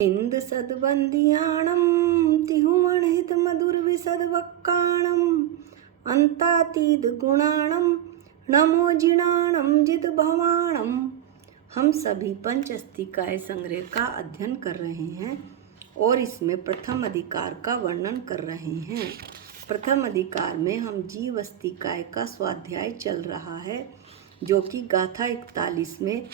इंद सद्वंदियाणं तिहुमणहित मधुर विसद्वक्काणं अंतातीत गुणाणं नमो जिणाणं जित भवाणं। हम सभी पंचस्तिकाय संग्रह का अध्ययन कर रहे हैं और इसमें प्रथम अधिकार का वर्णन कर रहे हैं। प्रथम अधिकार में हम जीवस्तिकाय का स्वाध्याय चल रहा है, जो कि गाथा 41 में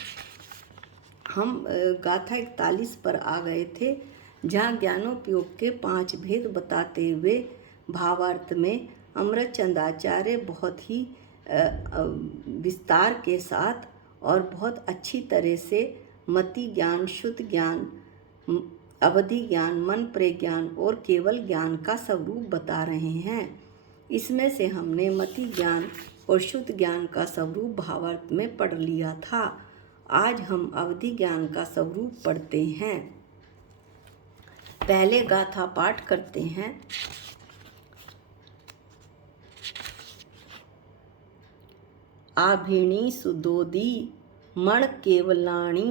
हम गाथा 41 पर आ गए थे, जहाँ ज्ञानोपयोग के 5 भेद बताते हुए भावार्थ में अमृतचंद आचार्य बहुत ही विस्तार के साथ और बहुत अच्छी तरह से मति ज्ञान, शुद्ध ज्ञान, अवधि ज्ञान, मन प्रज्ञान और केवल ज्ञान का स्वरूप बता रहे हैं। इसमें से हमने मति ज्ञान और शुद्ध ज्ञान का स्वरूप भावार्थ में पढ़ लिया था। आज हम अवधि ज्ञान का स्वरूप पढ़ते हैं। पहले गाथा पाठ करते हैं। आभिणी सुदोदी मण केवलाणी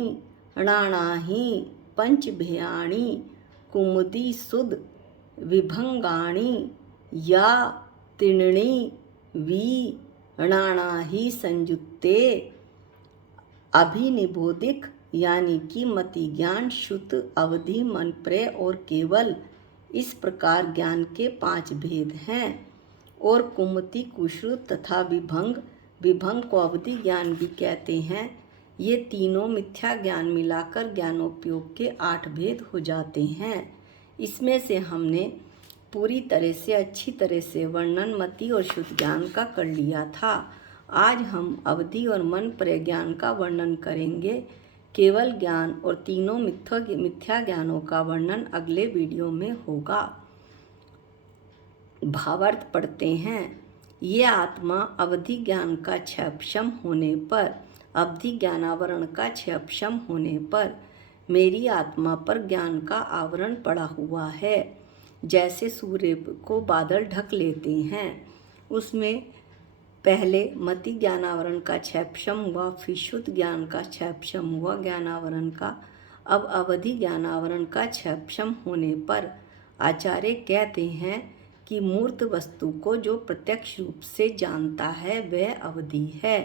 णाणाही पंचभयाणी कुमुदी सुद विभंगाणी या तीर्णी वी णाणाही संयुक्ते अभिनिबोधिक यानी कि मति ज्ञान, शुद्ध, अवधि, मन प्रय और केवल, इस प्रकार ज्ञान के 5 भेद हैं। और कुमति, कुश्रुत तथा विभंग, विभंग को अवधि ज्ञान भी कहते हैं। ये तीनों मिथ्या ज्ञान मिलाकर ज्ञानोपयोग के 8 भेद हो जाते हैं। इसमें से हमने पूरी तरह से अच्छी तरह से वर्णन मति और शुद्ध ज्ञान का कर लिया था। आज हम अवधि और मन प्रज्ञान का वर्णन करेंगे। केवल ज्ञान और तीनों मिथ्या ज्ञानों का वर्णन अगले वीडियो में होगा। भावार्थ पढ़ते हैं। ये आत्मा अवधि ज्ञान का क्षयक्षम होने पर, अवधि ज्ञानावरण का क्षयक्षम होने पर मेरी आत्मा पर ज्ञान का आवरण पड़ा हुआ है। जैसे सूर्य को बादल ढक लेते हैं, उसमें पहले मति ज्ञानावरण का क्षयक्षम हुआ, फिर शुद्ध ज्ञान का क्षयक्षम हुआ ज्ञानावरण का। अब अवधि ज्ञानावरण का क्षयक्षम होने पर आचार्य कहते हैं कि मूर्त वस्तु को जो प्रत्यक्ष रूप से जानता है वह अवधि है,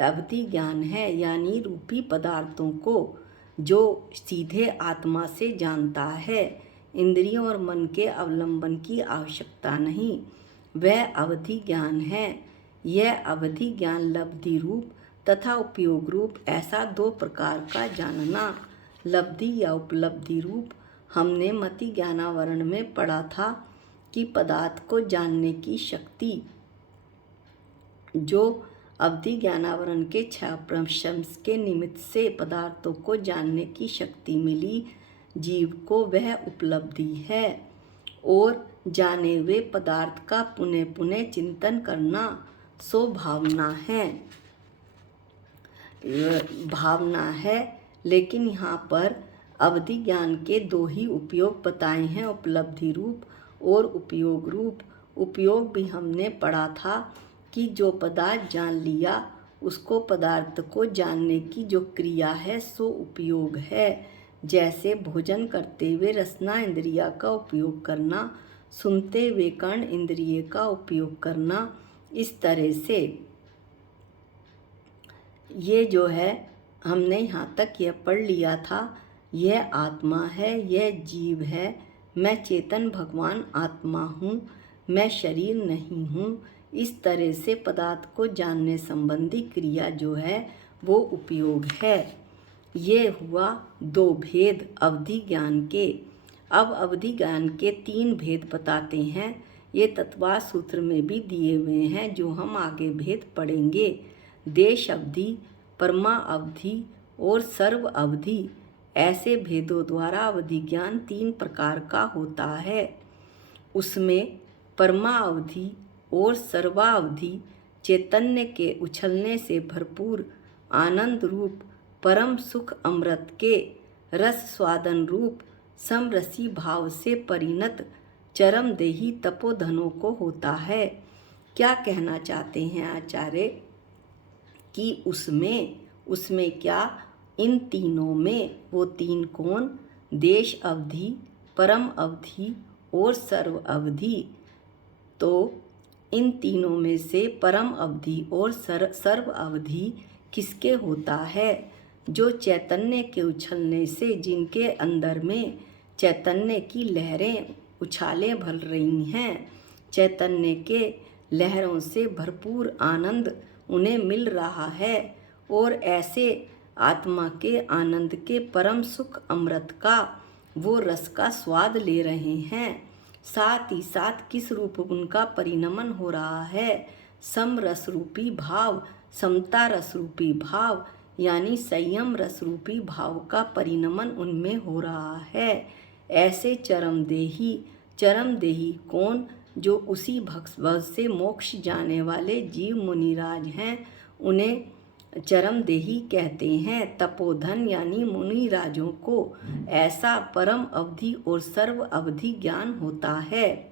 अवधि ज्ञान है। यानी रूपी पदार्थों को जो सीधे आत्मा से जानता है, इंद्रियों और मन के अवलंबन की आवश्यकता नहीं, वह अवधि ज्ञान है। यह अवधि ज्ञान लब्धि रूप तथा उपयोग रूप, ऐसा 2 प्रकार का जानना। लब्धि या उपलब्धि रूप हमने मति ज्ञानावरण में पढ़ा था कि पदार्थ को जानने की शक्ति जो अवधि ज्ञानावरण के क्षयक्षम के निमित्त से पदार्थों को जानने की शक्ति मिली जीव को, वह उपलब्धि है। और जाने हुए पदार्थ का पुनः पुनः चिंतन करना सो भावना है, भावना है। लेकिन यहाँ पर अवधि ज्ञान के 2 ही उपयोग बताए हैं, उपलब्धि रूप और उपयोग रूप। उपयोग भी हमने पढ़ा था कि जो पदार्थ जान लिया उसको पदार्थ को जानने की जो क्रिया है सो उपयोग है। जैसे भोजन करते हुए रसना इंद्रिया का उपयोग करना, सुनते हुए कर्ण इंद्रिय का उपयोग करना। इस तरह से ये जो है हमने यहाँ तक यह पढ़ लिया था। यह आत्मा है, यह जीव है, मैं चेतन भगवान आत्मा हूँ, मैं शरीर नहीं हूँ। इस तरह से पदार्थ को जानने संबंधी क्रिया जो है वो उपयोग है। ये हुआ 2 भेद अवधि ज्ञान के। अब अवधि ज्ञान के 3 भेद बताते हैं। ये तत्वा सूत्र में भी दिए हुए हैं, जो हम आगे भेद पढ़ेंगे। देश अवधि, परमा अवधि और सर्व अवधि, ऐसे भेदों द्वारा अवधि ज्ञान 3 प्रकार का होता है। उसमें परमा अवधि और सर्वावधि चैतन्य के उछलने से भरपूर आनंद रूप परम सुख अमृत के रस स्वादन रूप समरसी भाव से परिणत चरम देही तपोधनों को होता है। क्या कहना चाहते हैं आचार्य कि उसमें क्या इन तीनों में, वो 3 कौन? देश अवधि, परम अवधि और सर्व अवधि। तो इन तीनों में से परम अवधि और सर्व अवधि किसके होता है? जो चैतन्य के उछलने से, जिनके अंदर में चैतन्य की लहरें उछालें भर रही हैं, चैतन्य के लहरों से भरपूर आनंद उन्हें मिल रहा है और ऐसे आत्मा के आनंद के परम सुख अमृत का वो रस का स्वाद ले रहे हैं। साथ ही साथ किस रूप उनका परिणमन हो रहा है? सम रस रूपी भाव, समता रस रूपी भाव, यानी संयम रस रूपी भाव का परिणमन उनमें हो रहा है। ऐसे चरमदेही कौन? जो उसी भव से मोक्ष जाने वाले जीव मुनिराज हैं, उन्हें चरमदेही कहते हैं। तपोधन यानी मुनिराजों को ऐसा परम अवधि और सर्व अवधि ज्ञान होता है।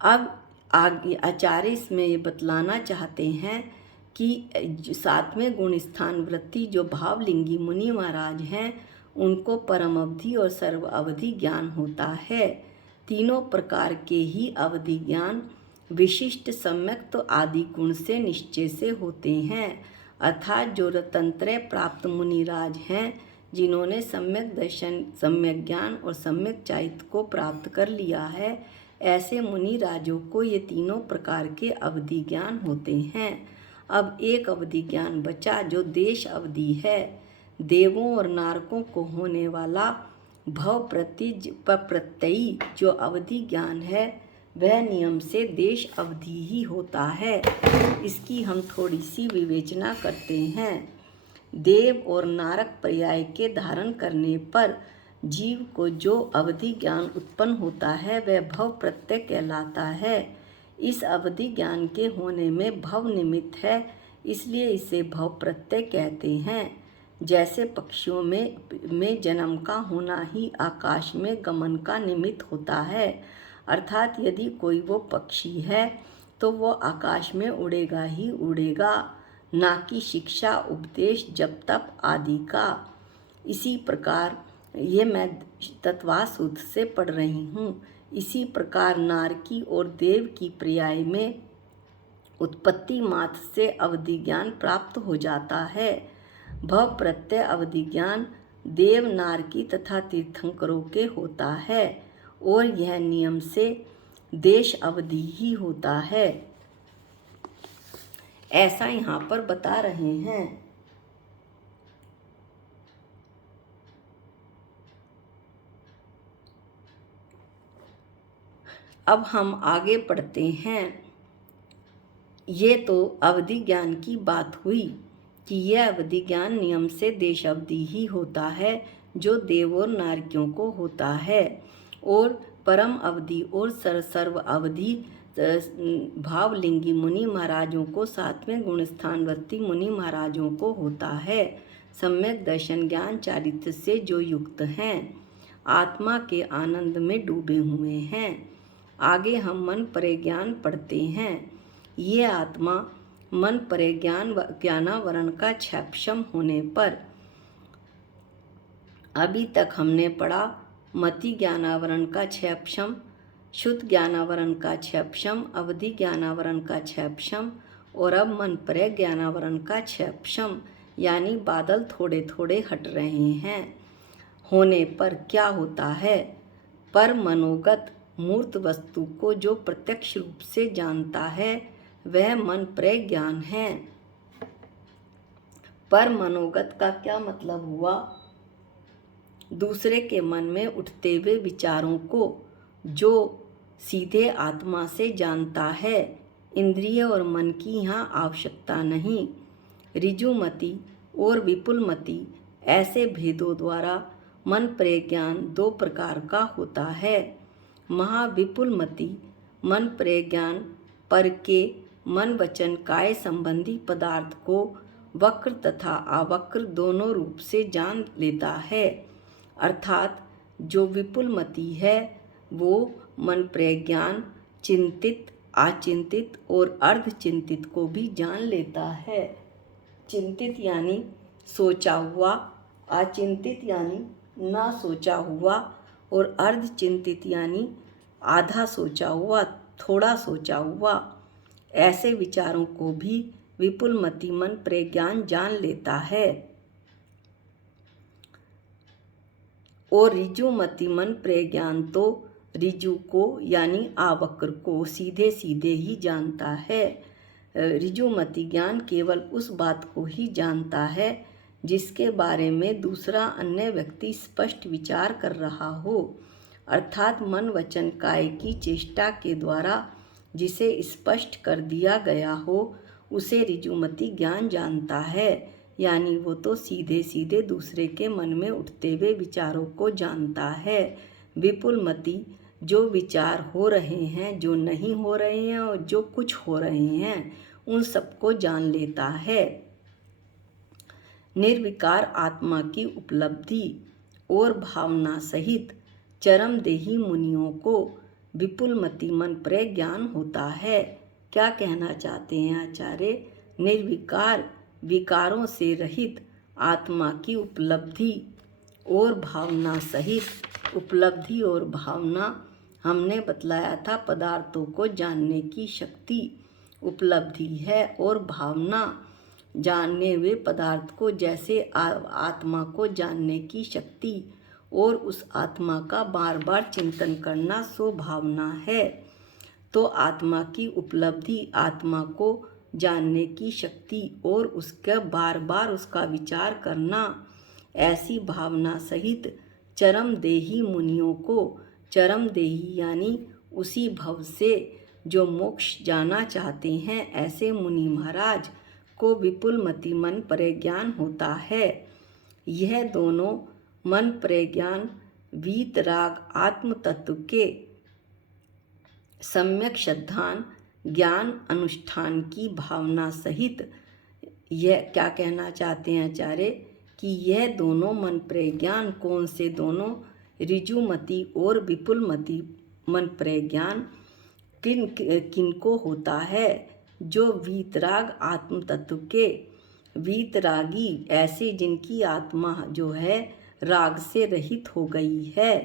अब आगे आचार्य इसमें ये बतलाना चाहते हैं कि सातवें गुण स्थान वृत्ति जो भावलिंगी मुनि महाराज हैं, उनको परम अवधि और सर्व अवधि ज्ञान होता है। तीनों प्रकार के ही अवधि ज्ञान विशिष्ट सम्यक तो आदि गुण से निश्चय से होते हैं। अर्थात जो रतंत्र प्राप्त मुनिराज हैं, जिन्होंने सम्यक दर्शन, सम्यक ज्ञान और सम्यक चारित्र को प्राप्त कर लिया है, ऐसे मुनिराजों को ये तीनों प्रकार के अवधि ज्ञान होते हैं। अब एक अवधि ज्ञान बचा जो देश अवधि है। देवों और नारकों को होने वाला भव प्रत्ययी जो अवधि ज्ञान है, वह नियम से देश अवधि ही होता है। इसकी हम थोड़ी सी विवेचना करते हैं। देव और नारक पर्याय के धारण करने पर जीव को जो अवधि ज्ञान उत्पन्न होता है, वह भव प्रत्यय कहलाता है। इस अवधि ज्ञान के होने में भव निमित्त है, इसलिए इसे भव प्रत्यय कहते हैं। जैसे पक्षियों में जन्म का होना ही आकाश में गमन का निमित्त होता है। अर्थात यदि कोई वो पक्षी है तो वो आकाश में उड़ेगा ही उड़ेगा, ना कि शिक्षा, उपदेश, जप तप आदि का। इसी प्रकार ये मैं तत्वा सूत्र से पढ़ रही हूँ। इसी प्रकार नारकी और देव की पर्याय में उत्पत्ति मात्र से अवधि ज्ञान प्राप्त हो जाता है। भव प्रत्यय अवधि ज्ञान देव, नारकी तथा तीर्थंकरों के होता है और यह नियम से देश अवधि ही होता है, ऐसा यहाँ पर बता रहे हैं। अब हम आगे पढ़ते हैं। ये तो अवधि ज्ञान की बात हुई कि यह अवधि ज्ञान नियम से देश अवधि ही होता है, जो देव और नारकियों को होता है, और परम अवधि और सर्व अवधि भावलिंगी मुनि महाराजों को, सातवें गुण स्थानवर्ती मुनि महाराजों को होता है। सम्यक दर्शन ज्ञान चारित्र से जो युक्त हैं, आत्मा के आनंद में डूबे हुए हैं। आगे हम मन परे ज्ञान पढ़ते हैं। ये आत्मा मन परे ज्ञानावरण का क्षयक्षम होने पर, अभी तक हमने पढ़ा मति ज्ञानावरण का क्षयक्षम, शुद्ध ज्ञानावरण का क्षयक्षम, अवधि ज्ञानावरण का क्षयक्षम, और अब मन परे ज्ञानावरण का क्षयक्षम, यानी बादल थोड़े थोड़े हट रहे हैं। होने पर क्या होता है? पर मनोगत मूर्त वस्तु को जो प्रत्यक्ष रूप से जानता है, वह मन परे ज्ञान है। पर मनोगत का क्या मतलब हुआ? दूसरे के मन में उठते हुए विचारों को जो सीधे आत्मा से जानता है। इंद्रिय और मन की यहाँ आवश्यकता नहीं। ऋजुमति और विपुलमति ऐसे भेदों द्वारा मन परे ज्ञान दो प्रकार का होता है। महाविपुलमति मन परे ज्ञान पर के मन वचन काय संबंधी पदार्थ को वक्र तथा अवक्र दोनों रूप से जान लेता है। अर्थात जो विपुलमति है वो मन परे ज्ञान चिंतित, अचिंतित और अर्धचिंतित को भी जान लेता है। चिंतित यानी सोचा हुआ, अचिंतित यानी ना सोचा हुआ और अर्ध चिंतित यानी आधा सोचा हुआ, थोड़ा सोचा हुआ, ऐसे विचारों को भी विपुलमति मन प्रज्ञान जान लेता है। और ऋजुमति मन प्रज्ञान तो ऋजु को यानी आवक्र को सीधे सीधे ही जानता है। ऋजुमति ज्ञान केवल उस बात को ही जानता है जिसके बारे में दूसरा अन्य व्यक्ति स्पष्ट विचार कर रहा हो, अर्थात मन वचन काय की चेष्टा के द्वारा जिसे स्पष्ट कर दिया गया हो उसे ऋजुमति ज्ञान जानता है। यानी वो तो सीधे सीधे दूसरे के मन में उठते हुए विचारों को जानता है। विपुलमति जो विचार हो रहे हैं, जो नहीं हो रहे हैं और जो कुछ हो रहे हैं, उन सबको जान लेता है। निर्विकार आत्मा की उपलब्धि और भावना सहित चरमदेही मुनियों को विपुलमति मन प्रज्ञान होता है। क्या कहना चाहते हैं आचार्य? निर्विकार विकारों से रहित आत्मा की उपलब्धि और भावना सहित, उपलब्धि और भावना हमने बतलाया था पदार्थों को जानने की शक्ति उपलब्धि है, और भावना जानने हुए पदार्थ को जैसे आत्मा को जानने की शक्ति और उस आत्मा का बार बार चिंतन करना सो भावना है। तो आत्मा की उपलब्धि, आत्मा को जानने की शक्ति और उसका बार बार उसका विचार करना, ऐसी भावना सहित चरमदेही मुनियों को, चरमदेही यानी उसी भव से जो मोक्ष जाना चाहते हैं, ऐसे मुनि महाराज को विपुलमति मन प्रज्ञान होता है। यह दोनों मन प्रज्ञान वीतराग आत्म तत्व के सम्यक श्रद्धान ज्ञान अनुष्ठान की भावना सहित, यह क्या कहना चाहते हैं आचार्य कि यह दोनों मन प्रज्ञान कौन से दोनों? ऋजुमति और विपुलमति मन प्रज्ञान किनको होता है? जो वीतराग आत्म तत्व के वीतरागी, ऐसे जिनकी आत्मा जो है राग से रहित हो गई है,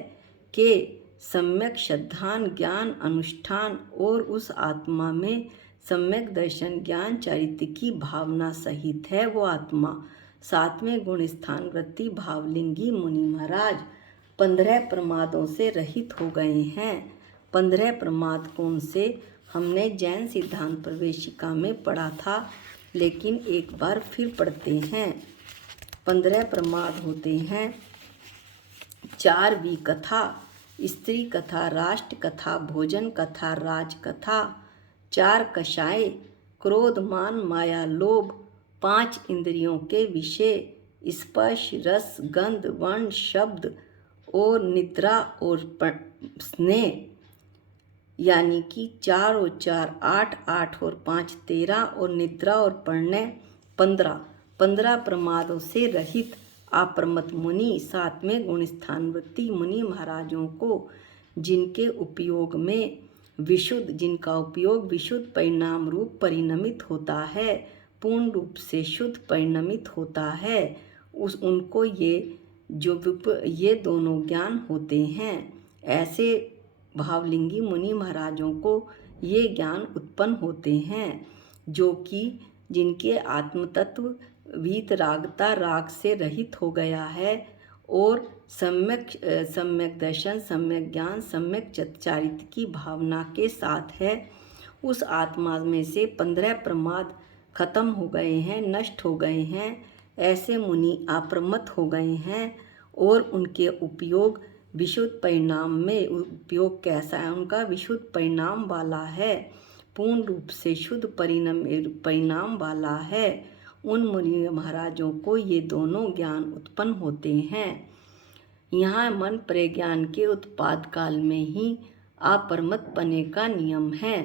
के सम्यक श्रद्धान ज्ञान अनुष्ठान और उस आत्मा में सम्यक दर्शन ज्ञान चरित्र की भावना सहित है वो आत्मा। सातवें गुण स्थान वृत्ति भावलिंगी मुनि महाराज 15 प्रमादों से रहित हो गए हैं। 15 प्रमाद कौन से? हमने जैन सिद्धांत प्रवेशिका में पढ़ा था, लेकिन एक बार फिर पढ़ते हैं। 15 प्रमाद होते हैं 4 विकथा, स्त्री कथा, राष्ट्र कथा, भोजन कथा, राज कथा, 4 कषाय, क्रोध मान माया लोभ, 5 इंद्रियों के विषय, स्पर्श रस गंध वर्ण शब्द और निद्रा और स्नेह, यानी कि 4 और 4 8, 8 और 5 13 और निद्रा और पढ़ने 15। 15 प्रमादों से रहित अप्रमत मुनि 7वें गुण स्थान वृत्ति मुनि महाराजों को, जिनके उपयोग में विशुद्ध, जिनका उपयोग विशुद्ध परिणाम रूप परिणमित होता है, पूर्ण रूप से शुद्ध परिणमित होता है, उनको ये दोनों ज्ञान होते हैं। ऐसे भावलिंगी मुनि महाराजों को ये ज्ञान उत्पन्न होते हैं, जो कि जिनके आत्मतत्व वीतरागता राग से रहित हो गया है और सम्यक दर्शन, सम्यक ज्ञान, सम्यक चारित्र की भावना के साथ है। उस आत्मा में से 15 प्रमाद खत्म हो गए हैं, नष्ट हो गए हैं। ऐसे मुनि अप्रमत हो गए हैं और उनके उपयोग विशुद्ध परिणाम में, उपयोग कैसा है उनका? विशुद्ध परिणाम वाला है, पूर्ण रूप से शुद्ध परिणाम वाला है। उन मुनि महाराजों को ये दोनों ज्ञान उत्पन्न होते हैं। यहाँ मन प्रज्ञान के उत्पाद काल में ही अपरमत पने का नियम है।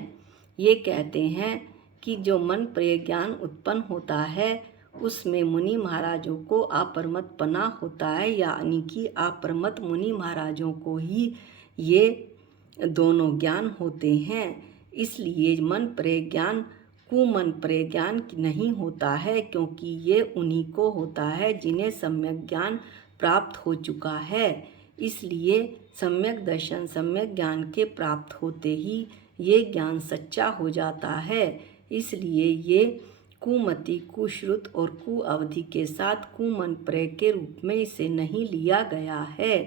ये कहते हैं कि जो मन प्रज्ञान उत्पन्न होता है उसमें मुनि महाराजों को अपरमत पना होता है, यानी कि अपरमत मुनि महाराजों को ही ये दोनों ज्ञान होते हैं। इसलिए मन प्रज्ञान कुमन प्रज्ञान नहीं होता है, क्योंकि ये उन्हीं को होता है जिन्हें सम्यक ज्ञान प्राप्त हो चुका है। इसलिए सम्यक दर्शन सम्यक ज्ञान के प्राप्त होते ही ये ज्ञान सच्चा हो जाता है। इसलिए ये कुमति कुश्रुत और कुअवधि के साथ कुमन प्रय के रूप में इसे नहीं लिया गया है।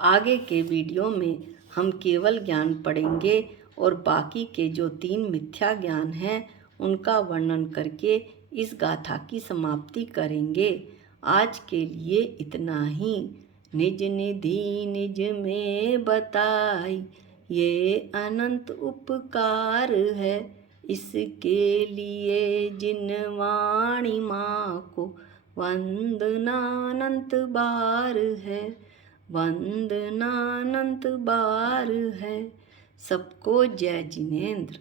आगे के वीडियो में हम केवल ज्ञान पढ़ेंगे और बाकी के जो 3 मिथ्या ज्ञान हैं उनका वर्णन करके इस गाथा की समाप्ति करेंगे। आज के लिए इतना ही। निज निधि निज में बताई ये अनंत उपकार है, इसके लिए जिन वाणी माँ को वंदनानंत बार है, वंदनानंत बार है। सबको जय जिनेंद्र।